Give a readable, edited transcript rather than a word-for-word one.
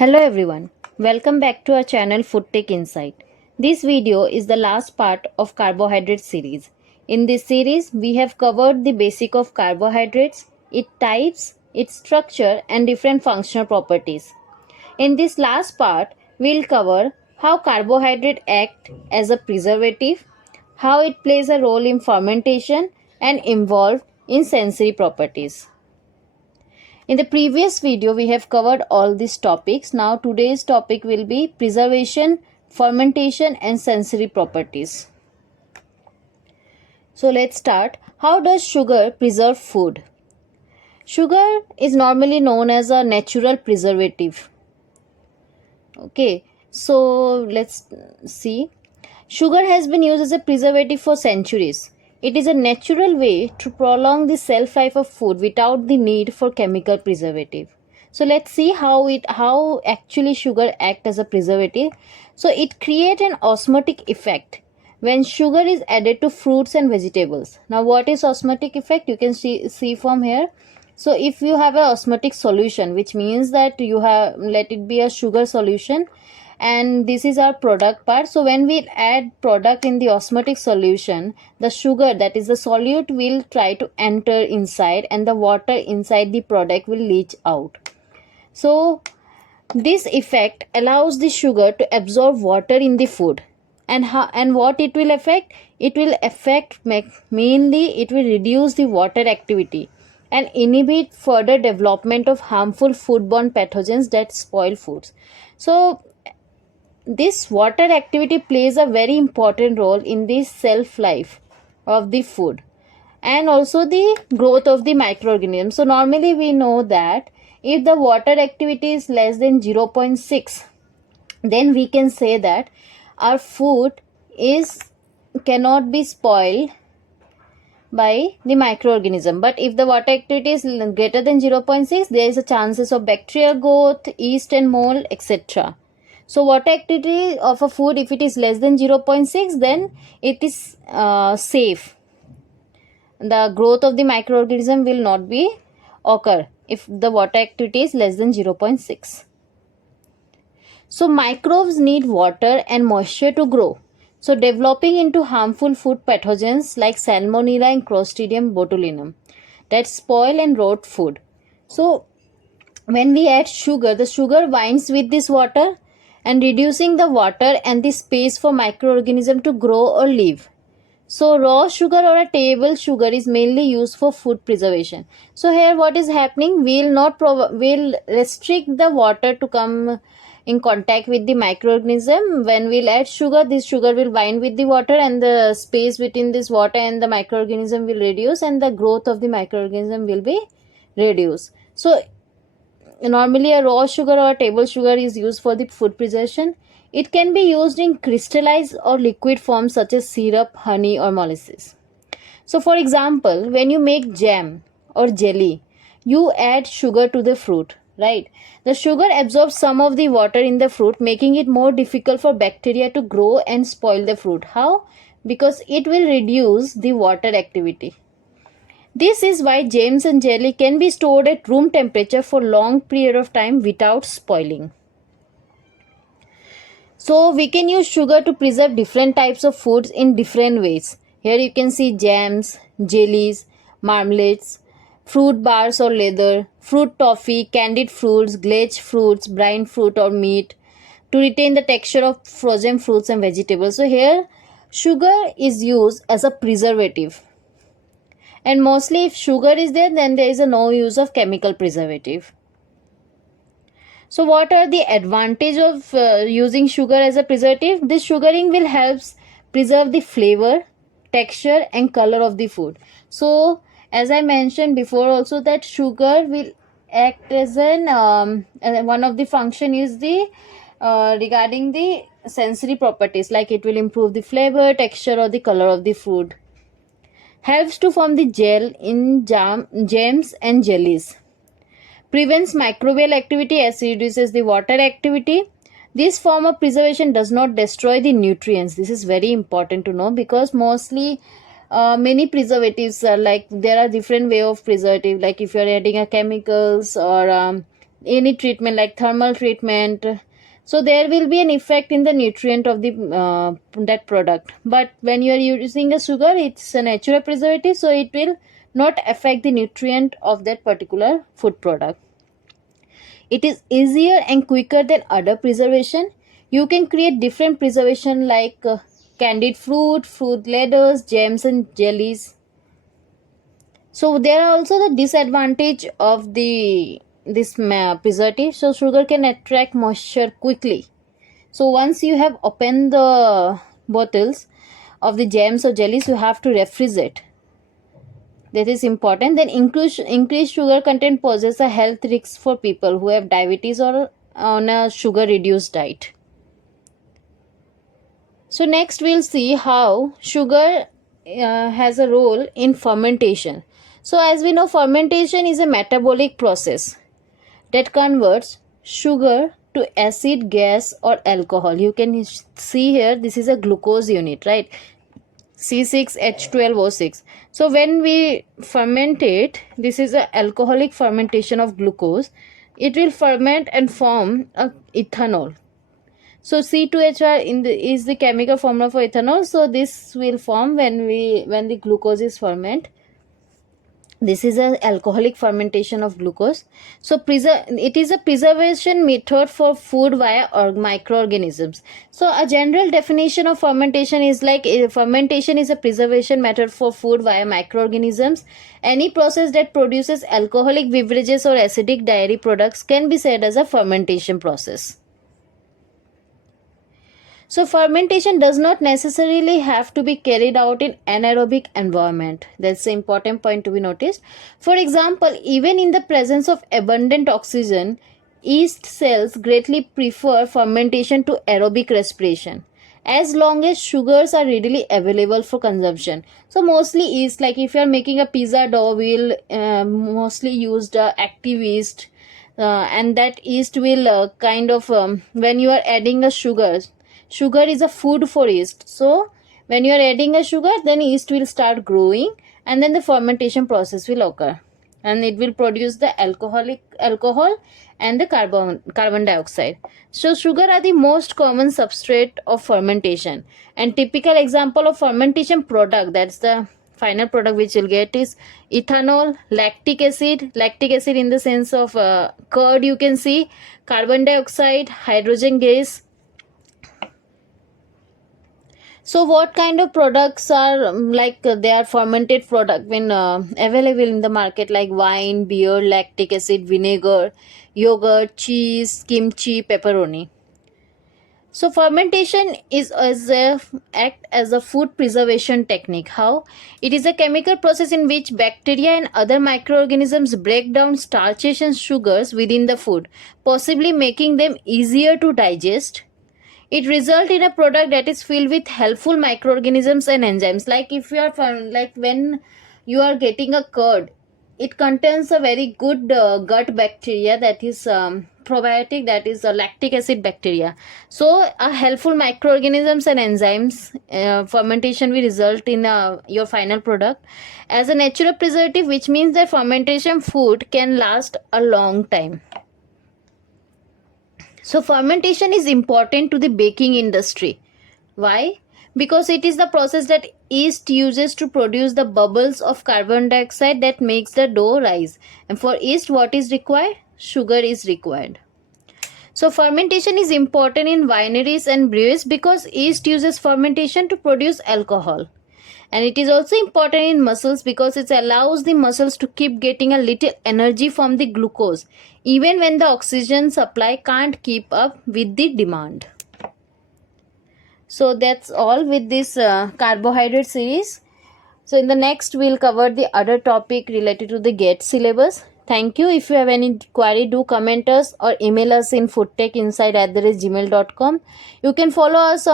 Hello everyone, welcome back to our channel Foodtechinsight. This video is the last part of carbohydrate series. In this series, we have covered the basic of carbohydrates, its types, its structure and different functional properties. In this last part, we'll cover how carbohydrate act as a preservative, how it plays a role in fermentation and involved in sensory properties. In the previous video, we have covered all these topics. Now today's topic will be preservation, fermentation and sensory properties. So let's start. How does sugar preserve food? Sugar is normally known as a natural preservative. Okay, so let's see. Sugar has been used as a preservative for centuries. It is a natural way to prolong the shelf life of food without the need for chemical preservative. So let's see how actually sugar act as a preservative. So it creates an osmotic effect when sugar is added to fruits and vegetables. Now what is osmotic effect? You can see from here. So if you have a osmotic solution, which means that you have let it be a sugar solution, and this is our product part. So when we add product in the osmotic solution, the sugar, that is the solute, will try to enter inside and the water inside the product will leach out. So this effect allows the sugar to absorb water in the food. And what it will affect? It will affect mainly, it will reduce the water activity and inhibit further development of harmful foodborne pathogens that spoil foods. So this water activity plays a very important role in the shelf life of the food and also the growth of the microorganisms. So normally we know that if the water activity is less than 0.6, then we can say that our food cannot be spoiled by the microorganism. But if the water activity is greater than 0.6, there is a chances of bacterial growth, yeast and mold, etc. So water activity of a food, if it is less than 0.6, then it is safe. The growth of the microorganism will not be occur if the water activity is less than 0.6. So microbes need water and moisture to grow. So developing into harmful food pathogens like Salmonella and Clostridium botulinum that spoil and rot food. So when we add sugar, the sugar binds with this water and reducing the water and the space for microorganism to grow or live. So raw sugar or a table sugar is mainly used for food preservation. So here what is happening? We'll restrict the water to come in contact with the microorganism. When we'll add sugar, this sugar will bind with the water and the space between this water and the microorganism will reduce and the growth of the microorganism will be reduced. So normally a raw sugar or a table sugar is used for the food preservation. It can be used in crystallized or liquid forms such as syrup, honey or molasses. So for example, when you make jam or jelly, you add sugar to the fruit, right? The sugar absorbs some of the water in the fruit, making it more difficult for bacteria to grow and spoil the fruit. How? Because it will reduce the water activity. This is why jams and jelly can be stored at room temperature for long period of time without spoiling. So we can use sugar to preserve different types of foods in different ways. Here you can see jams, jellies, marmalades, fruit bars or leather, fruit toffee, candied fruits, glazed fruits, brine fruit or meat to retain the texture of frozen fruits and vegetables. So here sugar is used as a preservative. And mostly if sugar is there, then there is no use of chemical preservative. So what are the advantages of using sugar as a preservative? This sugaring will help preserve the flavor, texture and color of the food. So as I mentioned before also that sugar will act as one of the function is the regarding the sensory properties, like it will improve the flavor, texture or the color of the food. Helps to form the gel in jams and jellies. Prevents microbial activity as it reduces the water activity. This form of preservation does not destroy the nutrients. This is very important to know because mostly many preservatives are like there are different way of preservative, like if you are adding a chemicals or any treatment like thermal treatment, so there will be an effect in the nutrient of the that product. But when you are using a sugar, it's a natural preservative, so it will not affect the nutrient of that particular food product. It is easier and quicker than other preservation. You can create different preservation like candied fruit leathers, jams and jellies. So there are also the disadvantage of the this preservative. So sugar can attract moisture quickly. So once you have opened the bottles of the jams or jellies, you have to refrigerate. That is important. Then increased sugar content poses a health risk for people who have diabetes or on a sugar reduced diet. So next we'll see how sugar has a role in fermentation. So as we know, fermentation is a metabolic process that converts sugar to acid, gas or alcohol. You can see here, this is a glucose unit, right? C6H12O6. So when we ferment it, this is a alcoholic fermentation of glucose. It will ferment and form a ethanol. So C2H is the chemical formula for ethanol. So this will form when the glucose is ferment. This is an alcoholic fermentation of glucose. So it is a preservation method for food via microorganisms. So a general definition of fermentation is like fermentation is a preservation method for food via microorganisms. Any process that produces alcoholic beverages or acidic dairy products can be said as a fermentation process. So fermentation does not necessarily have to be carried out in anaerobic environment. That's the important point to be noticed. For example, even in the presence of abundant oxygen, yeast cells greatly prefer fermentation to aerobic respiration, as long as sugars are readily available for consumption. So mostly yeast, like if you are making a pizza dough, we'll mostly use the active yeast, and that yeast will when you are adding a sugar is a food for yeast. So when you are adding a sugar, then yeast will start growing and then the fermentation process will occur and it will produce the alcohol and the carbon dioxide. So sugar are the most common substrate of fermentation, and typical example of fermentation product, that's the final product which you'll get, is ethanol, lactic acid in the sense of curd, you can see, carbon dioxide, hydrogen gas. So what kind of products are they are fermented product when available in the market, like wine, beer, lactic acid, vinegar, yogurt, cheese, kimchi, pepperoni. So fermentation is act as a food preservation technique. How? It is a chemical process in which bacteria and other microorganisms break down starches and sugars within the food, possibly making them easier to digest. It results in a product that is filled with helpful microorganisms and enzymes. Like if you are when you are getting a curd, it contains a very good gut bacteria, that is probiotic, that is lactic acid bacteria. So a helpful microorganisms and enzymes fermentation will result in your final product as a natural preservative, which means that fermentation food can last a long time. So fermentation is important to the baking industry. Why? Because it is the process that yeast uses to produce the bubbles of carbon dioxide that makes the dough rise. And for yeast, what is required? Sugar is required. So fermentation is important in wineries and breweries because yeast uses fermentation to produce alcohol. And it is also important in muscles because it allows the muscles to keep getting a little energy from the glucose even when the oxygen supply can't keep up with the demand. So that's all with this carbohydrate series. So in the next we'll cover the other topic related to the GATE syllabus. Thank you. If you have any query, do comment us or email us in foodtechinsight@gmail.com. You can follow us on